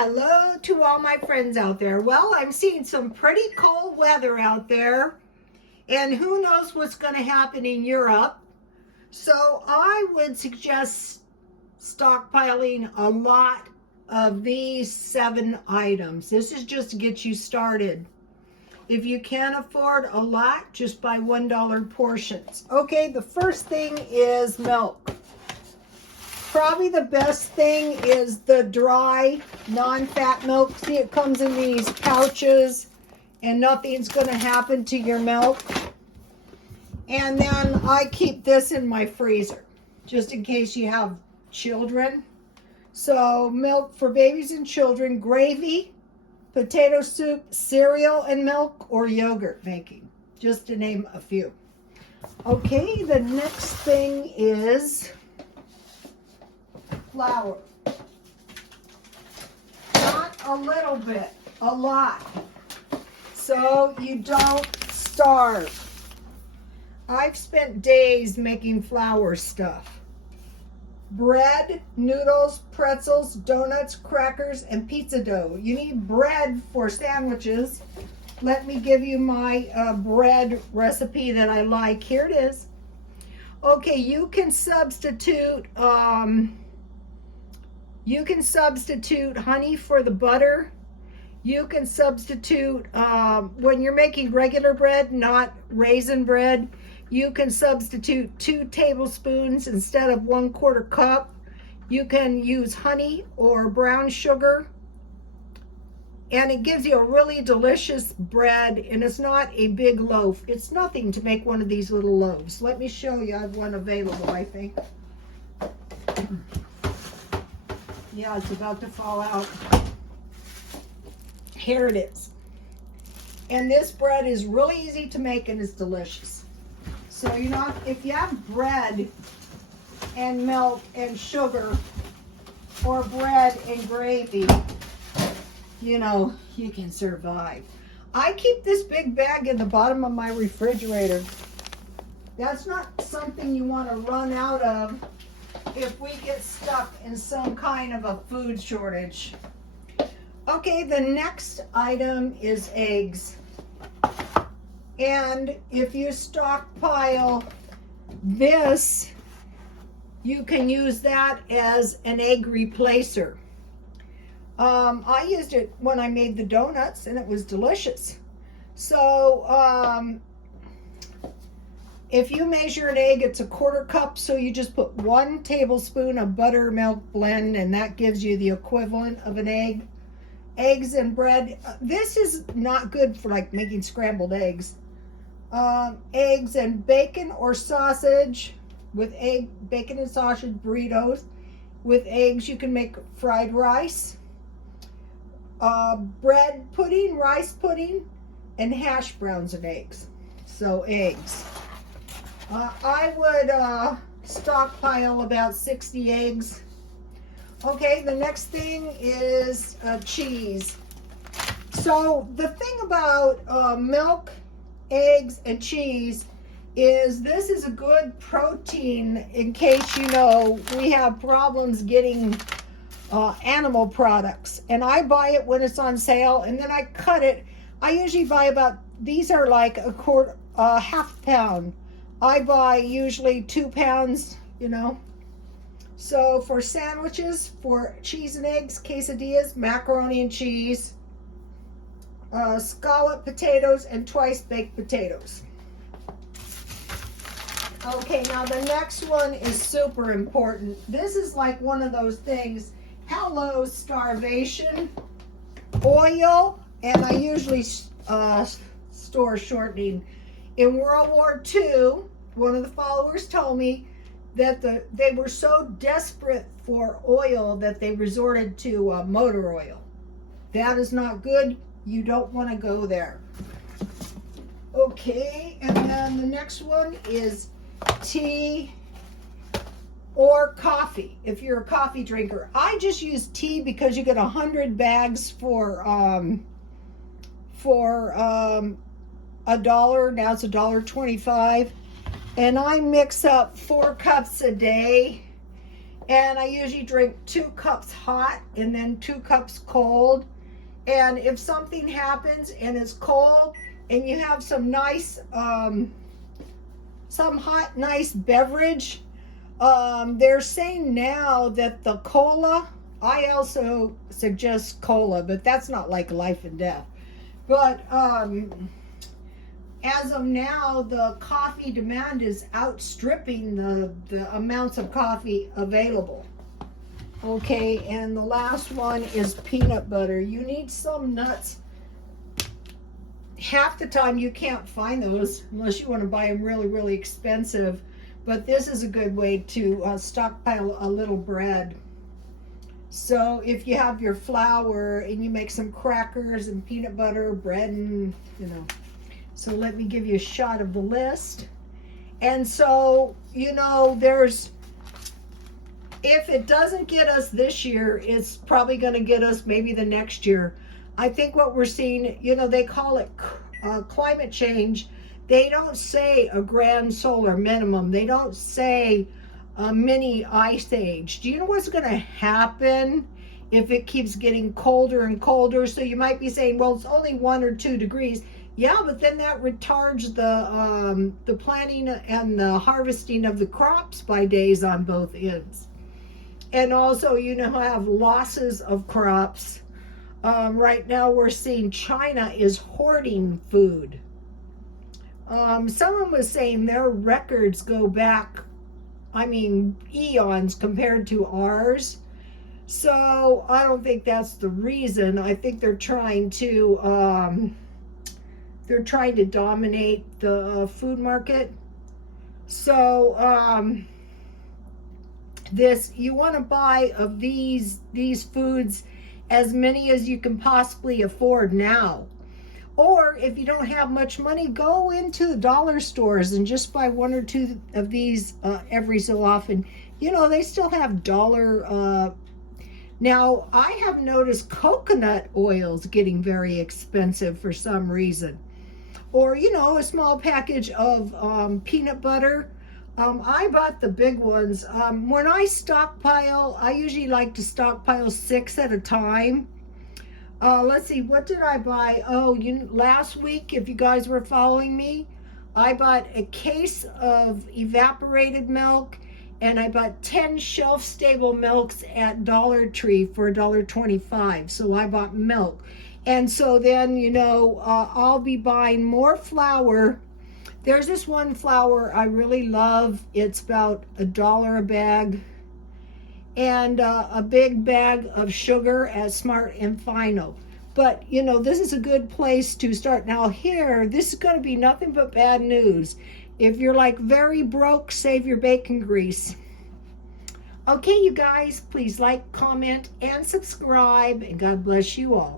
Hello to all my friends out there. Well, I'm seeing some pretty cold weather out there, and who knows what's going to happen in Europe. So I would suggest stockpiling a lot of these 7 items. This is just to get you started. If you can't afford a lot, just buy $1 portions. Okay, the first thing is milk. Probably the best thing is the dry, non-fat milk. See, it comes in these pouches and nothing's going to happen to your milk. And then I keep this in my freezer just in case you have children. So milk for babies and children, gravy, potato soup, cereal and milk, or yogurt making, just to name a few. Okay, the next thing is flour. Not a little bit, a lot, so you don't starve. I've spent days making flour stuff. Bread, noodles, pretzels, donuts, crackers, and pizza dough. You need bread for sandwiches. Let me give you my bread recipe that I like. Here it is. Okay, you can substitute honey for the butter. You can substitute, when you're making regular bread, not raisin bread, you can substitute 2 tablespoons instead of 1/4 cup. You can use honey or brown sugar. And it gives you a really delicious bread, and it's not a big loaf. It's nothing to make one of these little loaves. Let me show you. I have one available, I think. Yeah, it's about to fall out. Here it is. And this bread is really easy to make and it's delicious. So, you know, if you have bread and milk and sugar, or bread and gravy, you know, you can survive. I keep this big bag in the bottom of my refrigerator. That's not something you want to run out of if we get stuck in some kind of a food shortage. Okay, the next item is eggs. And if you stockpile this, you can use that as an egg replacer. I used it when I made the donuts and it was delicious. So if you measure an egg, it's 1/4 cup, so you just put 1 tablespoon of buttermilk blend, and that gives you the equivalent of an egg. Eggs and bread. This is not good for like making scrambled eggs. Eggs and bacon or sausage with bacon and sausage burritos. With eggs, you can make fried rice, bread pudding, rice pudding, and hash browns and eggs. So eggs. I would stockpile about 60 eggs. Okay, the next thing is cheese. So the thing about milk, eggs, and cheese is this is a good protein in case, you know, we have problems getting animal products. And I buy it when it's on sale, and then I cut it. I usually buy about, these are like half pound. I buy usually 2 pounds, you know. So for sandwiches, for cheese and eggs, quesadillas, macaroni and cheese, scallop potatoes, and twice baked potatoes. Okay, now the next one is super important. This is like one of those things. Hello, starvation. Oil, and I usually store shortening. In World War II, one of the followers told me that they were so desperate for oil that they resorted to motor oil. That is not good. You don't want to go there. Okay, and then the next one is tea or coffee. If you're a coffee drinker, I just use tea because you get 100 bags for $1. Now it's $1.25, and I mix up 4 cups a day. And I usually drink 2 cups hot and then 2 cups cold. And if something happens and it's cold and you have some nice, some hot, nice beverage, they're saying now that the cola, I also suggest cola, but that's not like life and death. But as of now, the coffee demand is outstripping the amounts of coffee available. Okay, and the last one is peanut butter. You need some nuts. Half the time you can't find those unless you want to buy them really, really expensive. But this is a good way to stockpile a little bread. So if you have your flour and you make some crackers and peanut butter, bread, and So let me give you a shot of the list. And so, there's, if it doesn't get us this year, it's probably going to get us maybe the next year. I think what we're seeing, they call it climate change. They don't say a grand solar minimum. They don't say a mini ice age. Do you know what's going to happen if it keeps getting colder and colder? So you might be saying, well, it's only 1 or 2 degrees. Yeah, but then that retards the planting and the harvesting of the crops by days on both ends. And also, have losses of crops. Right now we're seeing China is hoarding food. Someone was saying their records go back, eons compared to ours. So I don't think that's the reason. I think they're trying to dominate the food market. So you want to buy of these foods as many as you can possibly afford now. Or if you don't have much money, go into the dollar stores and just buy 1 or 2 of these every so often. They still have dollar. Now, I have noticed coconut oils getting very expensive for some reason. Or, a small package of peanut butter. I bought the big ones. When I stockpile, I usually like to stockpile 6 at a time. Let's see, what did I buy? Oh, last week, if you guys were following me, I bought a case of evaporated milk, and I bought 10 shelf-stable milks at Dollar Tree for $1.25. So I bought milk. And so then, I'll be buying more flour. There's this one flour I really love. It's about $1 a bag. And a big bag of sugar at Smart and Final. But, this is a good place to start. Now here, this is going to be nothing but bad news. If you're like very broke, save your bacon grease. Okay, you guys, please like, comment, and subscribe. And God bless you all.